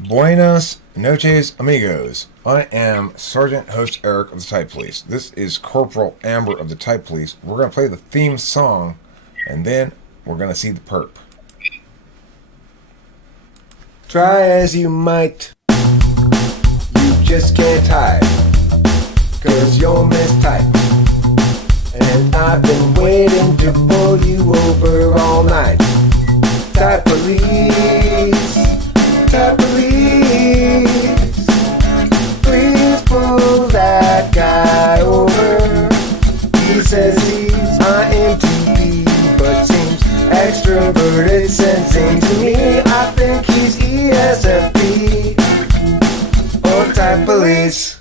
Buenas noches, amigos. I am Sergeant Host Eric of the Type Police. This is Corporal Amber of the Type Police. We're going to play the theme song, and then we're going to see the perp. Try as you might, you just can't hide, 'cause you're mistyped. And I've been waiting to pull you over all night. Type Police, Type Police, please pull that guy over. He says he's INFJ, but seems extroverted, sensing to me. I think he's ESFP or Type Police.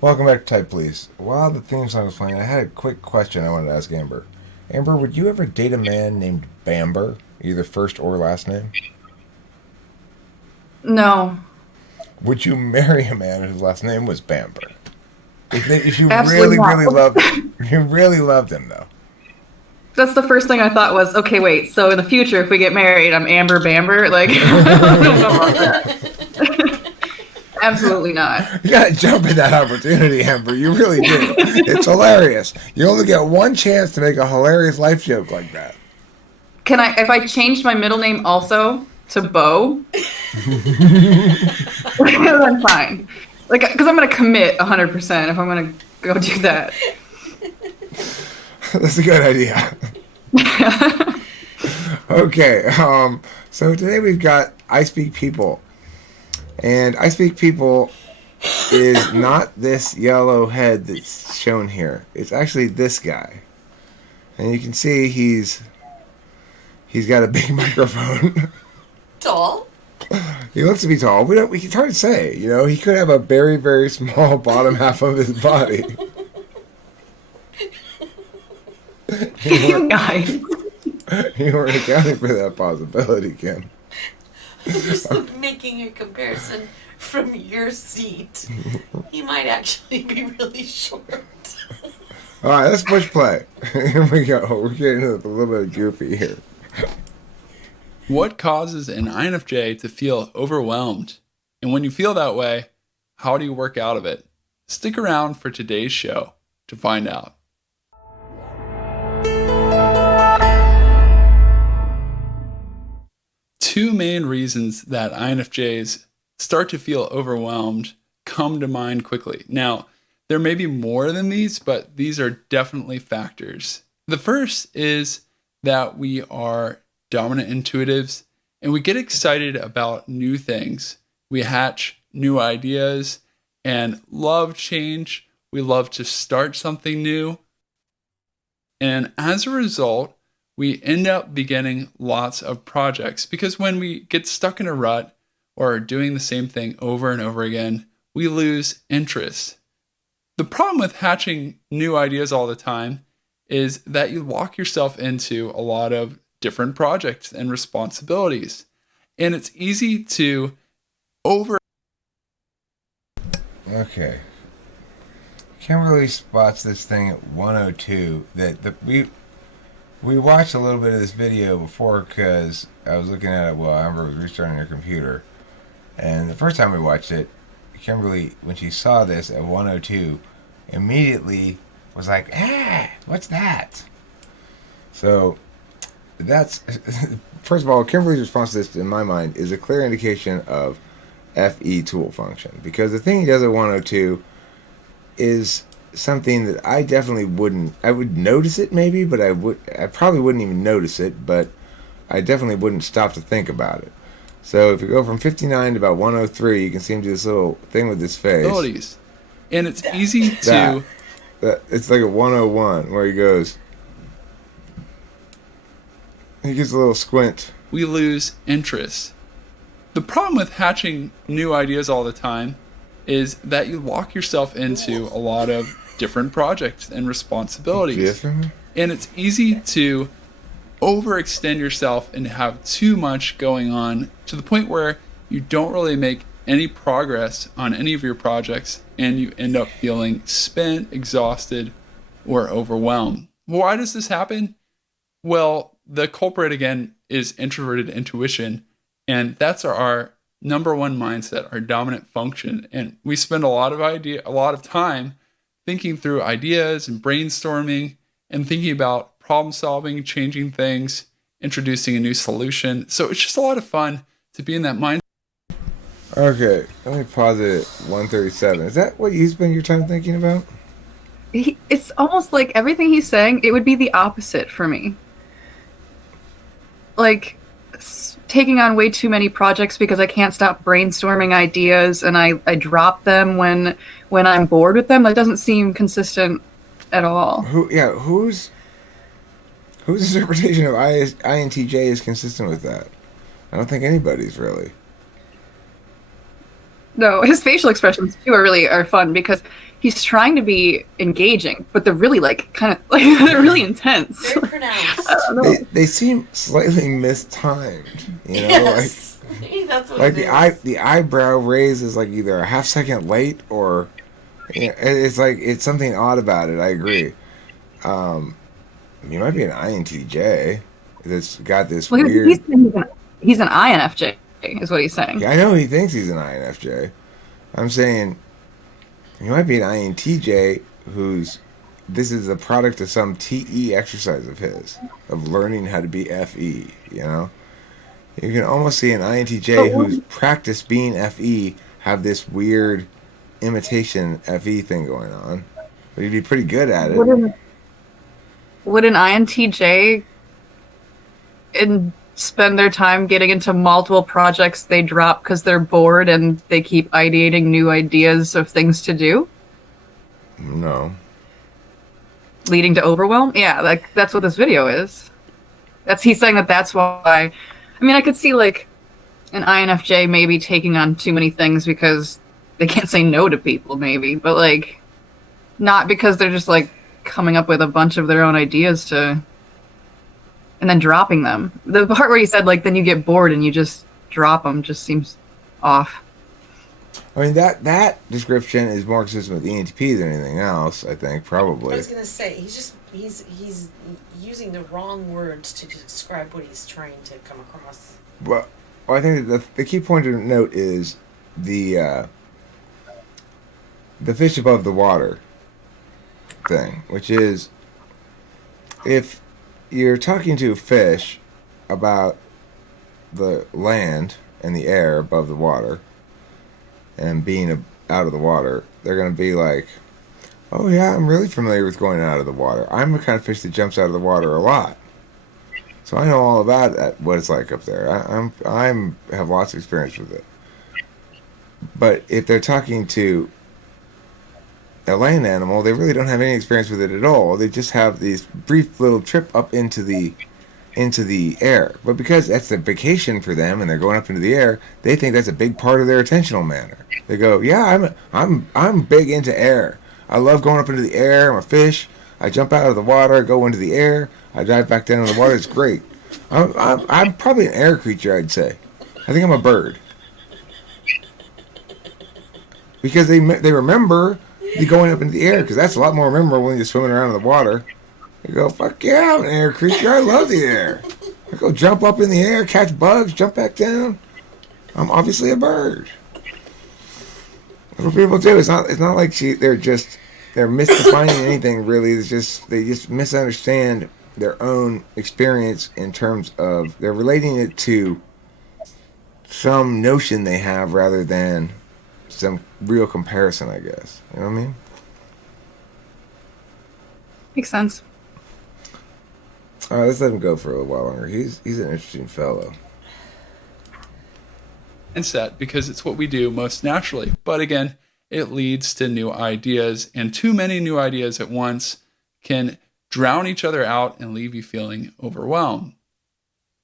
Welcome back to Type Police. While the theme song was playing, I had a quick question I wanted to ask Amber. Amber, would you ever date a man named Bamber, either first or last name? No. Would you marry a man whose last name was Bamber? If you Absolutely not. you really loved him though. That's the first thing I thought was, okay, wait, so in the future, if we get married, I'm Amber Bamber? Like, I don't know about that. Absolutely not. You gotta jump at that opportunity, Amber. You really do. It's hilarious. You only get one chance to make a hilarious life joke like that. Can I, if I changed my middle name also to Bo, then fine. Like, because I'm going to commit 100% if I'm going to go do that. That's a good idea. Okay, so today we've got I Speak People. And I Speak People is not this yellow head that's shown here. It's actually this guy. And you can see he's got a big microphone. Tall? He looks to be tall. It's hard to say. You know, he could have a very, very small bottom half of his body. You guys. You weren't accounting for that possibility, Kim. Just making a comparison from your seat. He might actually be really short. All right, let's push play. Here we go. We're getting a little bit goofy here. What causes an INFJ to feel overwhelmed? And when you feel that way, how do you work out of it? Stick around for today's show to find out. Two main reasons that INFJs start to feel overwhelmed come to mind quickly. Now, there may be more than these, but these are definitely factors. The first is that we are dominant intuitives and we get excited about new things. We hatch new ideas and love change. We love to start something new. And as a result, we end up beginning lots of projects because when we get stuck in a rut or are doing the same thing over and over again, we lose interest. The problem with hatching new ideas all the time is that you lock yourself into a lot of different projects and responsibilities. And it's easy to Okay. Kimberly spots this thing at 102 we watched a little bit of this video before because I was looking at it while Amber was restarting her computer. And the first time we watched it, Kimberly, when she saw this at 102, immediately was like, what's that? So that's, first of all, Kimberly's response to this, in my mind, is a clear indication of FE tool function. Because the thing he does at 102 is something that I definitely wouldn't. I would notice it maybe, but I probably wouldn't even notice it, but I definitely wouldn't stop to think about it. So if you go from 59 to about 103, you can see him do this little thing with his face. abilities. And it's easy to... It's like a 101 where he goes... He gets a little squint. We lose interest. The problem with hatching new ideas all the time is that you lock yourself into a lot of different projects and responsibilities. And it's easy to overextend yourself and have too much going on to the point where you don't really make any progress on any of your projects and you end up feeling spent, exhausted, or overwhelmed. Why does this happen? Well, the culprit again is introverted intuition, and that's our number one mindset, our dominant function. And we spend a lot of time thinking through ideas and brainstorming and thinking about problem solving, changing things, introducing a new solution. So it's just a lot of fun to be in that mindset. Okay, let me pause it at 137. Is that what you spend your time thinking about? It's almost like everything he's saying, it would be the opposite for me. Like, taking on way too many projects because I can't stop brainstorming ideas, and I drop them when I'm bored with them. That doesn't seem consistent at all. Whose interpretation of INTJ is consistent with that? I don't think anybody's really. No, his facial expressions too are fun because he's trying to be engaging, but they're really like kind of like they're really intense. Very pronounced. I don't know. They seem slightly mistimed, you know, Yes. That's what like it is. the eyebrow raise is like either a half second late or it's like it's something odd about it. I agree. You might be an INTJ that's got this Well, weird. he's an INFJ, is what he's saying. Yeah, I know he thinks he's an INFJ. I'm saying he might be an INTJ this is a product of some TE exercise of his, of learning how to be FE, you know? You can almost see an INTJ who's practiced being FE have this weird imitation FE thing going on. But he'd be pretty good at it. Would an INTJ spend their time getting into multiple projects they drop because they're bored and they keep ideating new ideas of things to do? No. Leading to overwhelm? Yeah, that's what this video is. He's saying that's why. I mean, I could see like an INFJ maybe taking on too many things because they can't say no to people, maybe, but like not because they're just like coming up with a bunch of their own ideas and then dropping them. The part where he said like then you get bored and you just drop them just seems off. I mean that description is more consistent with ENTP than anything else. I think probably. I was gonna say he's using the wrong words to describe what he's trying to come across. Well, I think the key point to note is the fish above the water thing, which is if you're talking to fish about the land and the air above the water and being out of the water, they're going to be like, oh yeah, I'm really familiar with going out of the water. I'm the kind of fish that jumps out of the water a lot. So I know all about that, what it's like up there. I have lots of experience with it. But if they're talking to a land animal, they really don't have any experience with it at all. They just have this brief little trip up into the air. But because that's the vacation for them and they're going up into the air, they think that's a big part of their attentional manner. They go, yeah, I'm big into air. I love going up into the air. I'm a fish. I jump out of the water. I go into the air. I dive back down in the water. It's great. I'm probably an air creature, I'd say. I think I'm a bird. Because they remember the going up into the air, because that's a lot more memorable when you're swimming around in the water. You go, fuck yeah, I'm an air creature. I love the air. I go jump up in the air, catch bugs, jump back down. I'm obviously a bird. That's what people do. It's not like they're misdefining anything really. It's just they just misunderstand their own experience in terms of they're relating it to some notion they have rather than some real comparison, I guess. You know what I mean? Makes sense. All right, let's let him go for a little while longer. He's an interesting fellow. Mindset, because it's what we do most naturally. But again, it leads to new ideas, and too many new ideas at once can drown each other out and leave you feeling overwhelmed.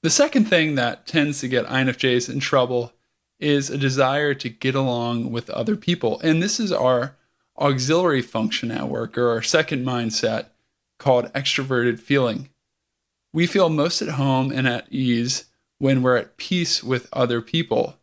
The second thing that tends to get INFJs in trouble is a desire to get along with other people. And this is our auxiliary function at work, or our second mindset, called extroverted feeling. We feel most at home and at ease when we're at peace with other people.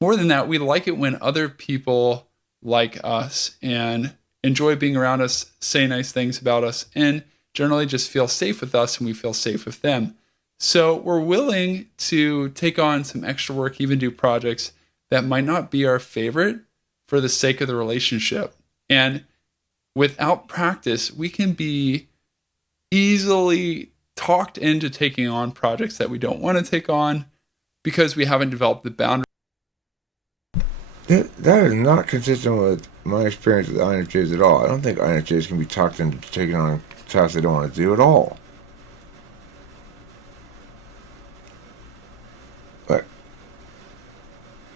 More than that, we like it when other people like us and enjoy being around us, say nice things about us, and generally just feel safe with us, and we feel safe with them. So we're willing to take on some extra work, even do projects that might not be our favorite for the sake of the relationship. And without practice, we can be easily talked into taking on projects that we don't want to take on because we haven't developed the boundaries. That is not consistent with my experience with INFJs at all. I don't think INFJs can be talked into taking on tasks they don't want to do at all. But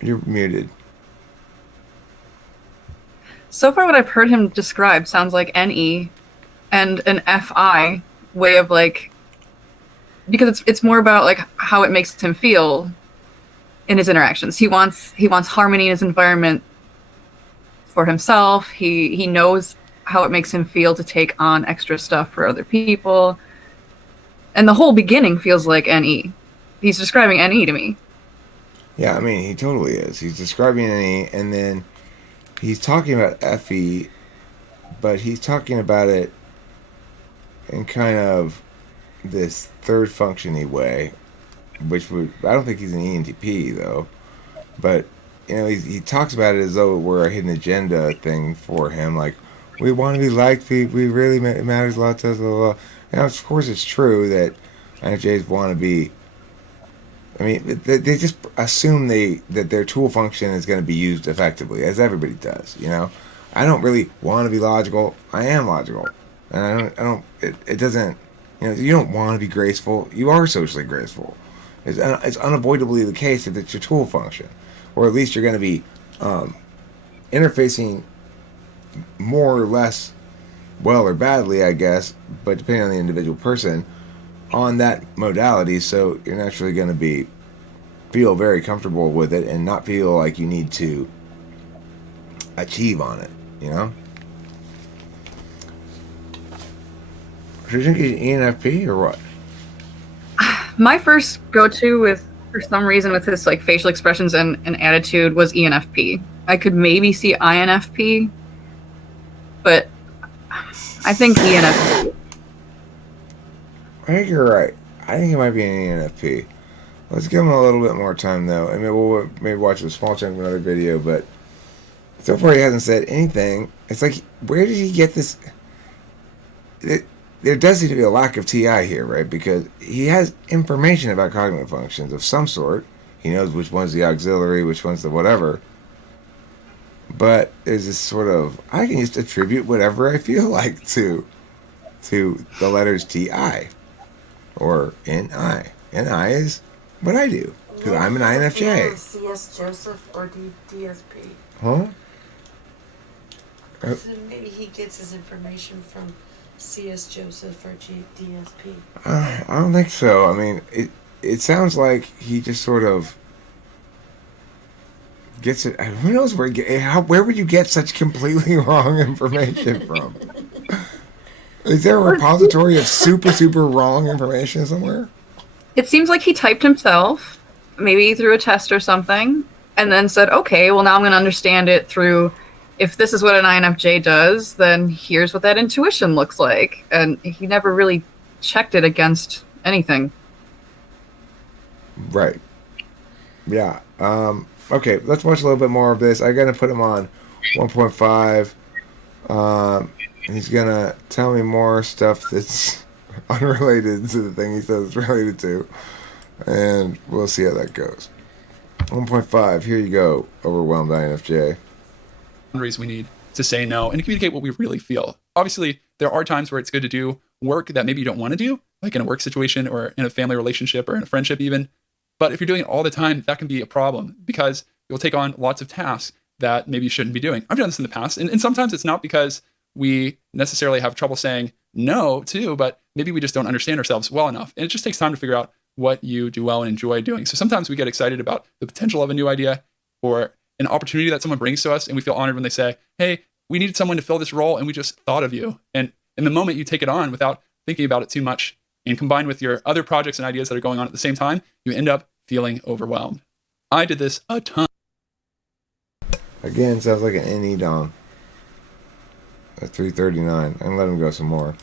you're muted. So far, what I've heard him describe sounds like NE and an FI way of like, because it's more about like how it makes him feel in his interactions. He wants harmony in his environment for himself. He knows how it makes him feel to take on extra stuff for other people. And the whole beginning feels like NE. He's describing NE to me. Yeah, I mean, he totally is. He's describing NE, and then he's talking about FE, but he's talking about it in kind of this third functiony way, which would, I don't think he's an ENTP though, but you know, he talks about it as though it were a hidden agenda thing for him, like we want to be liked, we really it matters a lot to us, blah, blah, blah. And of course it's true that INFJs want to be, I mean, they just assume that their tool function is going to be used effectively, as everybody does, you know. I don't really want to be logical. I am logical, and it doesn't, you know, you don't want to be graceful. You are socially graceful. It's unavoidably the case that it's your tool function, or at least you're going to be interfacing more or less well or badly, I guess, but depending on the individual person, on that modality. So you're naturally going to feel very comfortable with it and not feel like you need to achieve on it, you know. Do you think he's ENFP or what? My first go-to with, for some reason, with his like facial expressions and attitude was ENFP. I could maybe see INFP, but I think ENFP. I think you're right. I think it might be an ENFP. Let's give him a little bit more time, though. I mean, we'll maybe watch a small chunk of another video, but so far he hasn't said anything. It's like, where did he get this? There does seem to be a lack of TI here, right? Because he has information about cognitive functions of some sort. He knows which one's the auxiliary, which one's the whatever. But there's this sort of, I can just attribute whatever I feel like to the letters TI or NI. NI is what I do, because I'm an INFJ. CS Joseph or DSP. Huh? So maybe he gets his information from CS Joseph or DSP. I don't think so. I mean, it sounds like he just sort of gets it. Who knows where would you get such completely wrong information from? Is there a repository of super wrong information somewhere? It seems like he typed himself, maybe through a test or something, and then said, okay, well, now I'm going to understand it through, if this is what an INFJ does, then here's what that intuition looks like. And he never really checked it against anything. Right. Yeah. Okay, let's watch a little bit more of this. I'm going to put him on 1.5. He's going to tell me more stuff that's unrelated to the thing he says it's related to. And we'll see how that goes. 1.5, here you go, overwhelmed INFJ. Boundaries we need to say no and communicate what we really feel. Obviously, there are times where it's good to do work that maybe you don't want to do, like in a work situation or in a family relationship or in a friendship even. But if you're doing it all the time, that can be a problem because you'll take on lots of tasks that maybe you shouldn't be doing. I've done this in the past. And sometimes it's not because we necessarily have trouble saying no to, but maybe we just don't understand ourselves well enough. And it just takes time to figure out what you do well and enjoy doing. So sometimes we get excited about the potential of a new idea or an opportunity that someone brings to us, and we feel honored when they say, hey, we needed someone to fill this role, and we just thought of you. And in the moment you take it on without thinking about it too much, and combined with your other projects and ideas that are going on at the same time, you end up feeling overwhelmed. I did this a ton. Again, sounds like an NE Dom. At 339. I'm letting him go some more.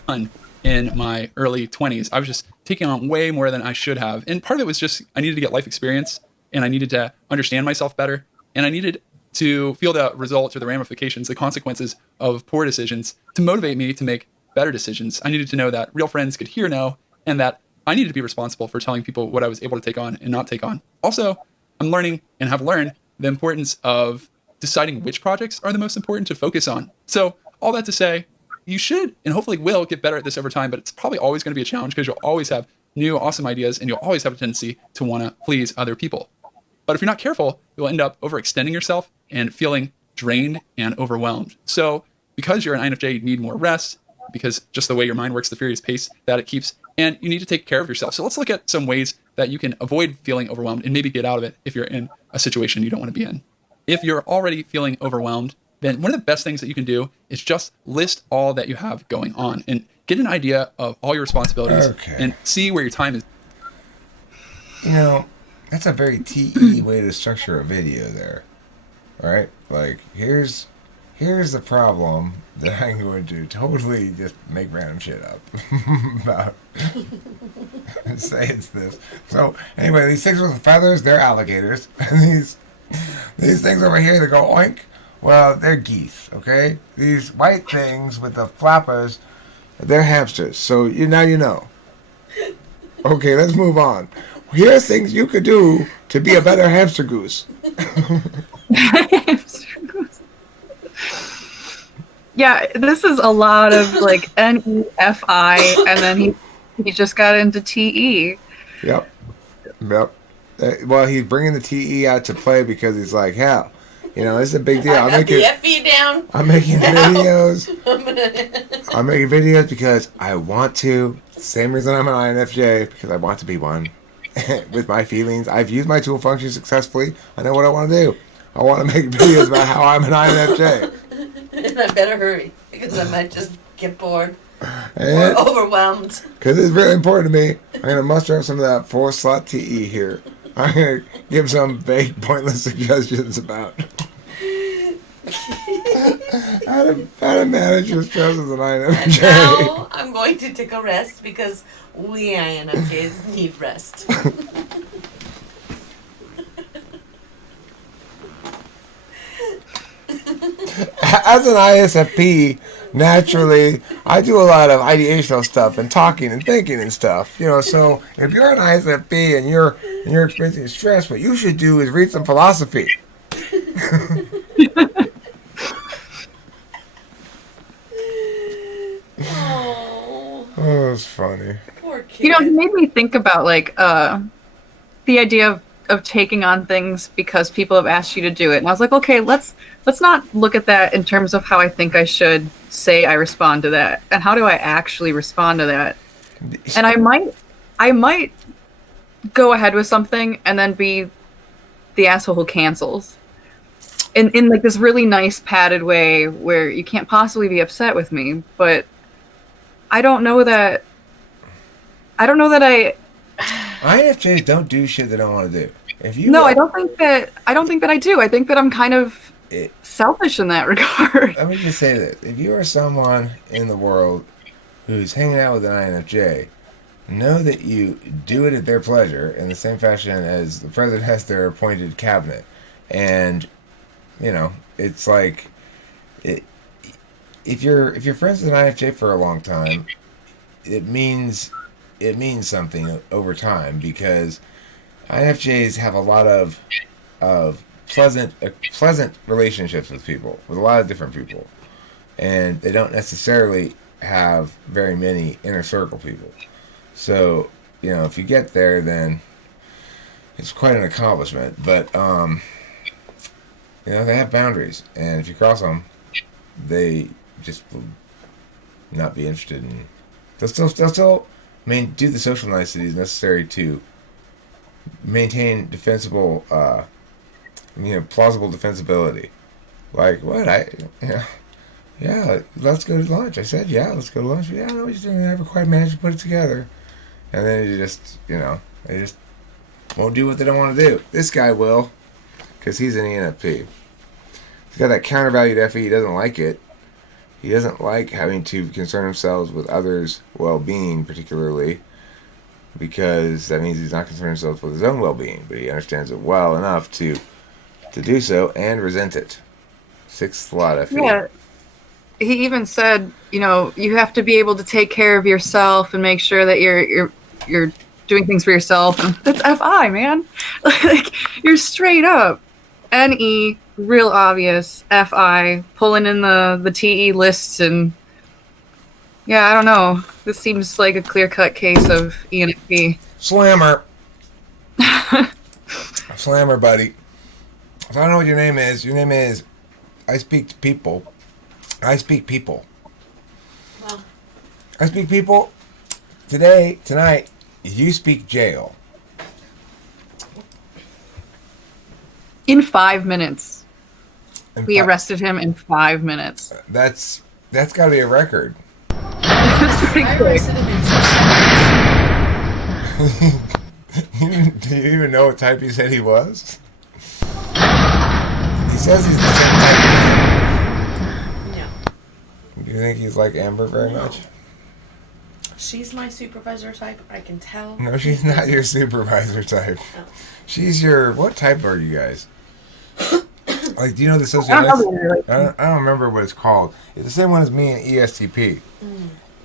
In my early 20s, I was just taking on way more than I should have. And part of it was just I needed to get life experience, and I needed to understand myself better. And I needed to feel the results or the ramifications, the consequences of poor decisions to motivate me to make better decisions. I needed to know that real friends could hear no, and that I needed to be responsible for telling people what I was able to take on and not take on. Also, I'm learning and have learned the importance of deciding which projects are the most important to focus on. So all that to say, you should and hopefully will get better at this over time, but it's probably always going to be a challenge because you'll always have new awesome ideas and you'll always have a tendency to want to please other people. But if you're not careful, you'll end up overextending yourself and feeling drained and overwhelmed. So because you're an INFJ, you need more rest because just the way your mind works, the furious pace that it keeps, and you need to take care of yourself. So let's look at some ways that you can avoid feeling overwhelmed and maybe get out of it if you're in a situation you don't want to be in. If you're already feeling overwhelmed, then one of the best things that you can do is just list all that you have going on and get an idea of all your responsibilities and see where your time is. You know, that's a very TE way to structure a video there. All right? Like, here's the problem that I'm going to totally just make random shit up about. Say it's this. So, anyway, these things with feathers, they're alligators. And these things over here that go oink, well, they're geese, okay? These white things with the flappers, they're hamsters. So now you know. Okay, let's move on. Here's things you could do to be a better hamster goose. Hamster goose. Yeah, this is a lot of like NEFI, and then he just got into TE. Yep. Well, he's bringing the TE out to play because he's like, hell, it's a big deal. I got the FE down. I'm making videos. I'm making videos because I want to. Same reason I'm an INFJ, because I want to be one. With my feelings, I've used my tool function successfully. I know what I want to do. I want to make videos about how I'm an INFJ. And I better hurry, because I might just get bored or overwhelmed. Because it's really important to me. I'm going to muster up some of that 4-slot TE here. I'm going to give some vague, pointless suggestions about how to manage your stress as an INFJ. And now I'm going to take a rest because we INFJs need rest. As an ISFP, naturally, I do a lot of ideational stuff and talking and thinking and stuff. So if you're an ISFP and you're experiencing stress, what you should do is read some philosophy. Oh, it's funny. Poor kid. It made me think about like the idea of taking on things because people have asked you to do it, and I was like, okay, let's not look at that in terms of how I think I should say I respond to that, and how do I actually respond to that. And I might go ahead with something and then be the asshole who cancels in like this really nice padded way where you can't possibly be upset with me, but I don't know that INFJs don't do shit they don't want to do. I don't think that I do. I think that I'm kind of selfish in that regard. Let me just say this. If you are someone in the world who's hanging out with an INFJ, know that you do it at their pleasure in the same fashion as the president has their appointed cabinet. And, it's like, if you're friends with an INFJ for a long time, it means something over time, because INFJs have a lot of pleasant relationships with people, with a lot of different people, and they don't necessarily have very many inner circle people. So, if you get there, then it's quite an accomplishment. But they have boundaries, and if you cross them, they just will not be interested in. They'll still do the social niceties necessary to maintain defensible, plausible defensibility. Like, what? Yeah, let's go to lunch. I said, yeah, let's go to lunch. Yeah, no, we just didn't ever quite manage to put it together. And then they just won't do what they don't want to do. This guy will, because he's an ENFP. He's got that countervalued FE. He doesn't like it. He doesn't like having to concern himself with others' well-being, particularly, because that means he's not concerned himself with his own well-being, but he understands it well enough to to do so and resent it. 6th slot FE. Yeah. He even said, you have to be able to take care of yourself and make sure that you're doing things for yourself. And that's FI, man. Like, you're straight up NE, real obvious. FI, pulling in the TE lists, and yeah, I don't know. This seems like a clear-cut case of ENFP. Slammer. Slammer, buddy. So I don't know what your name is. Your name is I speak to people. I speak people. Well, I speak people. Tonight, you speak jail. In 5 minutes. In We fact, arrested him in 5 minutes. That's got to be a record. That's pretty I quick. arrested him in 2 seconds. Do you even know what type he said he was? He says he's the same type. No. Do you think he's like Amber very much? She's my supervisor type. I can tell. No, she's not your supervisor type. Oh. She's your... What type are you guys? Like, do you know the I don't know sociopath? what you're like. I don't remember what it's called. It's the same one as me and ESTP.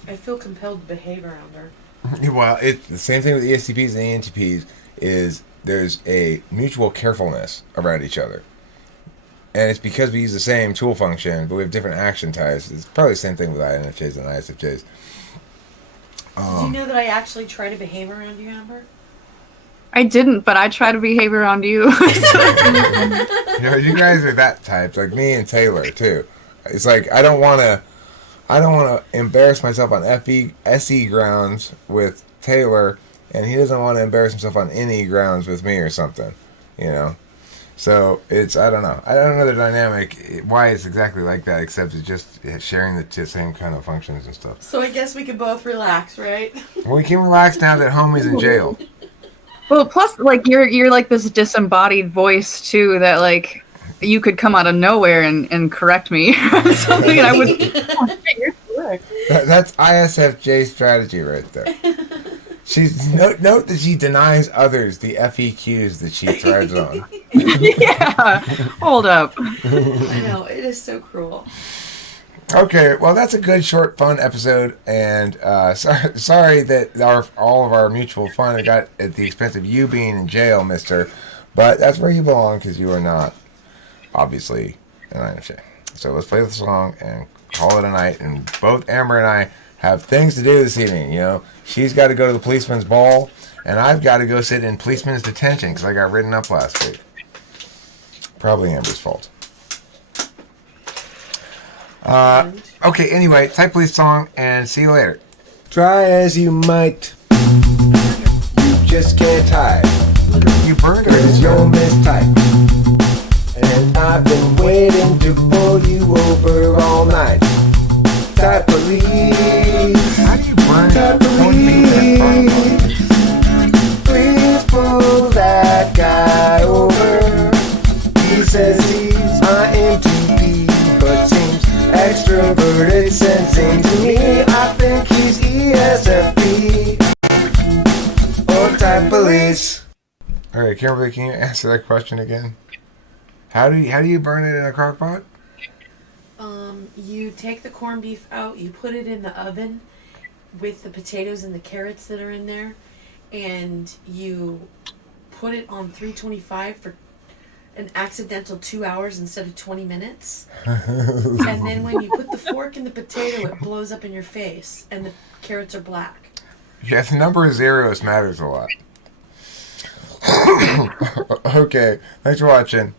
I feel compelled to behave around her. Well, it's the same thing with ESTPs and ENTPs. Is there's a mutual carefulness around each other, and it's because we use the same tool function, but we have different action types. It's probably the same thing with INFJs and ISFJs. Did you know that I actually try to behave around you, Amber? I didn't, but I try to behave around you. You guys are that type, like me and Taylor too. It's like I don't want to embarrass myself on SE grounds with Taylor, and he doesn't want to embarrass himself on NE grounds with me or something, So I don't know the dynamic, why it's exactly like that, except it's just sharing the same kind of functions and stuff. So I guess we can both relax, right? Well, we can relax now that homie's in jail. Well, plus, like, you're like this disembodied voice too, that like you could come out of nowhere and correct me or something, and I would. Oh, shit, you're correct. That's ISFJ strategy right there. She's note that she denies others the FEQs that she thrives on. Yeah, hold up. I know, it is so cruel. Okay, well, that's a good, short, fun episode, and sorry that all of our mutual fun got at the expense of you being in jail, mister, but that's where you belong, because you are not, obviously, an INFJ. So let's play the song and call it a night, and both Amber and I have things to do this evening, She's got to go to the policeman's ball, and I've got to go sit in policeman's detention, because I got written up last week. Probably Amber's fault. Okay, anyway, type please song and see you later. Try as you might, you just can't hide. You burned her. It's your mistype. And I've been waiting to pull you over all night. Type police. How do you burn type police? Please pull that guy over. He says he's INTP, but seems extroverted, sensing to me. I think he's ESFP or type police. Alright, Kimberly, can you answer that question again? How do you burn it in a crock pot? You take the corned beef out, you put it in the oven with the potatoes and the carrots that are in there, and you put it on 325 for an accidental 2 hours instead of 20 minutes. And then when you put the fork in the potato, it blows up in your face, and the carrots are black. Yeah, the number of zeros matters a lot. Okay, thanks for watching.